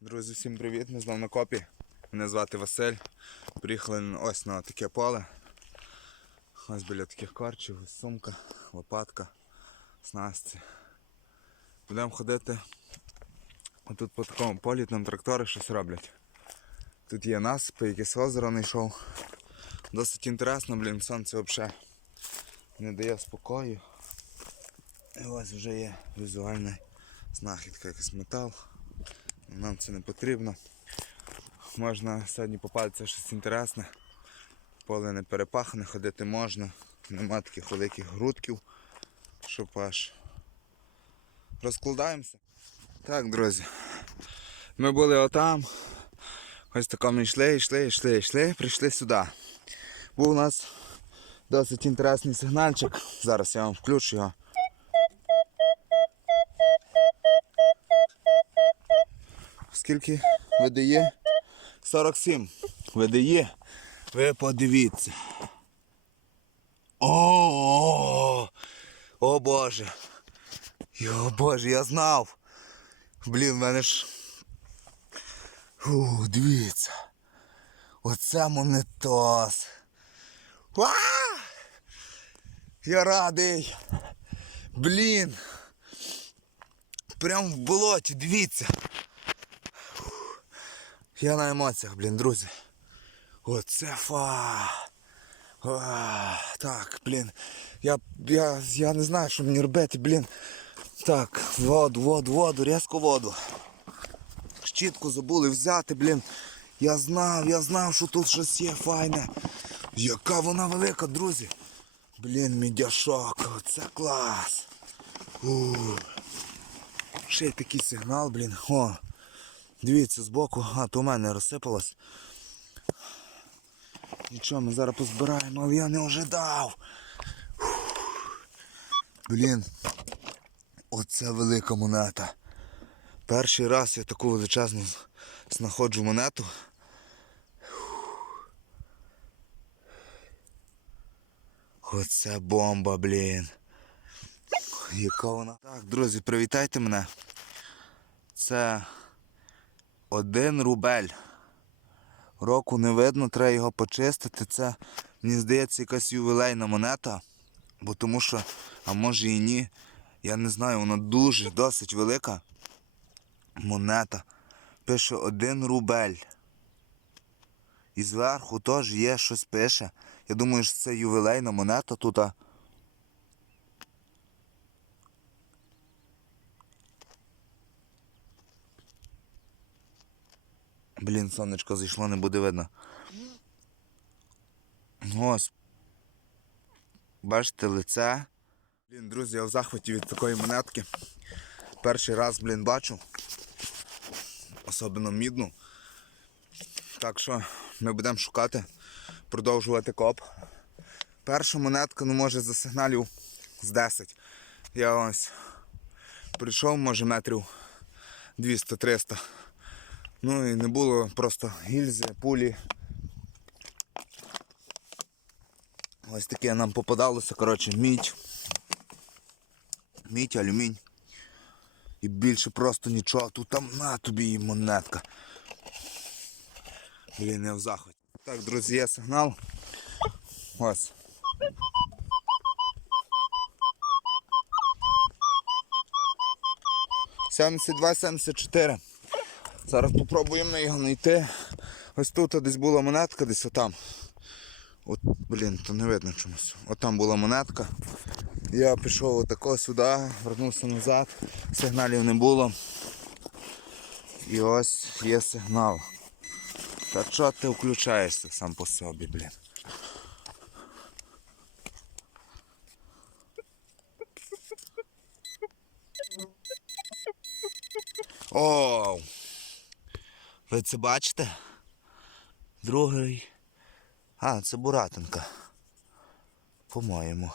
Друзі, всім привіт! Ми знову на копі. Мене звати Василь. Приїхали ось на таке поле. Ось біля таких корчів, ось сумка, лопатка, снасті. Будемо ходити. Отут по такому полі там трактори щось роблять. Тут є насипи, якесь озеро знайшов. Досить інтересно, блін, сонце взагалі не дає спокою. І ось вже є візуальна знахідка, якийсь метал. Нам це не потрібно. Можна сьогодні попадеться щось інтересне. Поле не перепахане, ходити можна. Нема таких великих грудків, щоб аж розкладаємося. Так, друзі. Ми були отам. Ось тако ми йшли, йшли, йшли, йшли, прийшли сюди. Був у нас досить інтересний сигнальчик. Зараз я вам включу його. Скільки видає? 47 видає. Ви подивіться. О, о Боже. О Боже, я знав. Блін, в мене ж. Ух, дивіться. Оце монетос. А! Я радий. Блін. Прям в болоті, дивіться. Я на емоціях, блін, друзі. Оце фа. А, так, блін. Я, я, я не знаю, що мені робити, блін. Так, воду, воду, воду, різко воду. Щітку забули взяти, блін. Я знав, я знав, що тут щось є файне. Яка вона велика, друзі. Блін, мідяшок, оце клас. Ще й такий сигнал, блін. О, Дивіться збоку, а то в мене розсипалось. Нічого, ми зараз позбираємо, але я не ожидав. Блін, оце велика монета. Перший раз я таку величезну знаходжу монету. Оце бомба, блін. Яка вона. Так, друзі, привітайте мене. Це один рубель. Року не видно, треба його почистити. Це, мені здається, якась ювілейна монета. Бо тому що, а може і ні. Я не знаю, вона дуже досить велика. Монета. Пише один рубель. І зверху теж є щось пише. Я думаю, що це ювілейна монета тут. Блін, сонечко зайшло, не буде видно. Ось. Бачите лице. Блін, друзі, я в захваті від такої монетки. Перший раз, блін, бачу. Особливо мідну. Так що ми будемо шукати, продовжувати коп. Перша монетка, ну може за сигналів з 10. Я ось прийшов, може, метрів 200-300. Ну і не було просто гільзи, пулі. Ось таке нам попадалося, коротше, мідь. Мідь, алюмінь. І більше просто нічого, тут там на тобі і монетка. Блін, не в заході. Так, друзі, є сигнал. Ось. Сімдесят 74 Зараз спробуємо його знайти. Ось тут десь була монетка, десь отам. От, Блін, то не видно чомусь. Отам була монетка. Я пішов отако сюди, вернувся назад, сигналів не було. І ось є сигнал. Та чого ти включаєшся сам по собі, блін? Оу! Ви це бачите? Другий. А, це буратинка. По-моєму.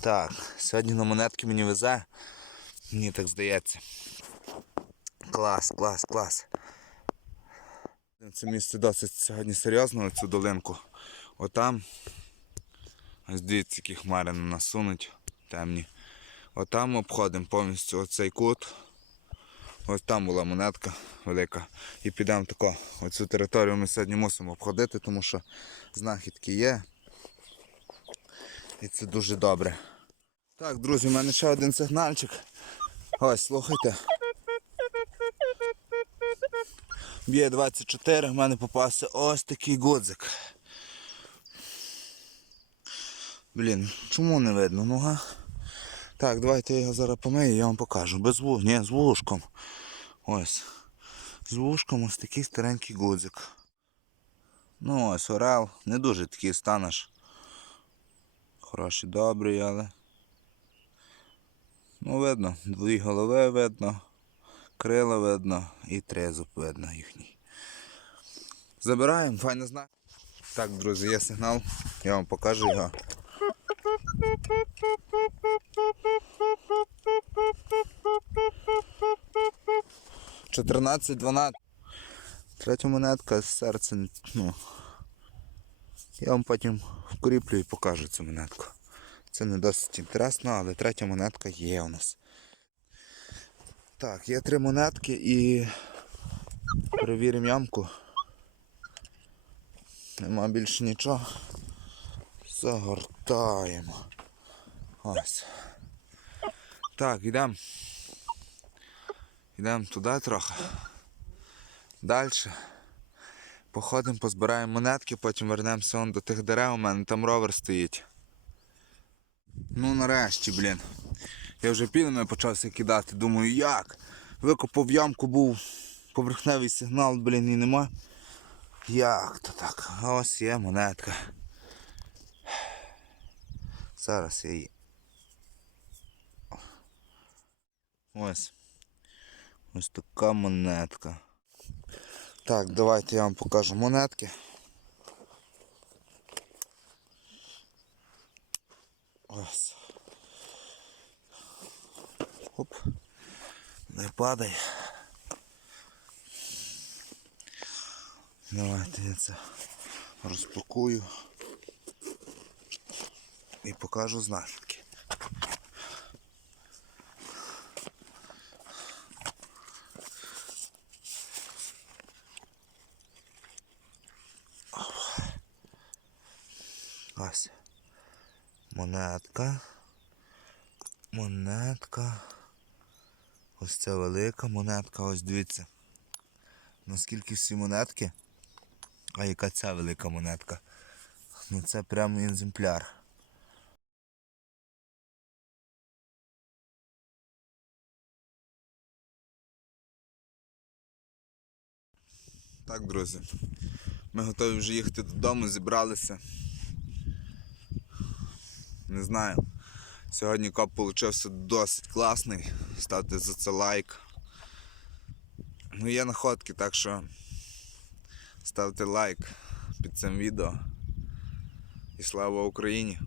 Так, сьогодні на монетки мені везе. Мені так здається. Клас, клас, клас. Це місце досить сьогодні серйозно, цю долинку. Отам. Ось дивіться, які хмари на нас сунуть темні. Отам обходимо повністю оцей кут. Ось там була монетка велика. І підемо тако. Оцю територію ми сьогодні мусимо обходити, тому що знахідки є. І це дуже добре. Так, друзі, у мене ще один сигнальчик. Ось, слухайте. Б'є 24, в мене попався ось такий гудзик. Блін, чому не видно? Ну га? Так, давайте я його зараз помию, я вам покажу. Без ву... Ні, з вушком. Ось. З вушком ось такий старенький гудзик. Ну ось орел. Не дуже такий станеш. Хороший, добрий, але. Ну, видно, дві голови видно, крила видно і трезуб видно їхній. Забираємо, файно знак. Так, друзі, є сигнал, я вам покажу його. Чотирнадцять, дванадцять. Третя монетка з серця. Ну, я вам потім вкріплю і покажу цю монетку. Це не досить інтересно, але третя монетка є у нас. Так, є три монетки і перевіримо ямку. Нема більше нічого. Загортаємо. Ось. Так, йдемо. Йдемо туди трохи. Далі. Походимо, позбираємо монетки, потім вернемося до тих дерев, у мене там ровер стоїть. Ну нарешті, блін. Я вже пілами почався кидати. Думаю, як? Викопав ямку, був поверхневий сигнал, блін, і нема. Як то так? Ось є монетка. Зараз я її. Ось. Ось така монетка. Так, давайте я вам покажу монетки. Ось. Оп. Не падай. Давайте я це розпакую і покажу знахідки. Ось. Монетка. Монетка. Ось ця велика монетка, ось дивіться. Наскільки всі монетки. А яка ця велика монетка? Ну це прямо екземпляр. Так, друзі. Ми готові вже їхати додому, зібралися. Не знаю. Сьогодні коп получився досить класний. Ставте за це лайк. Ну є находки, так що ставте лайк під цим відео. І слава Україні!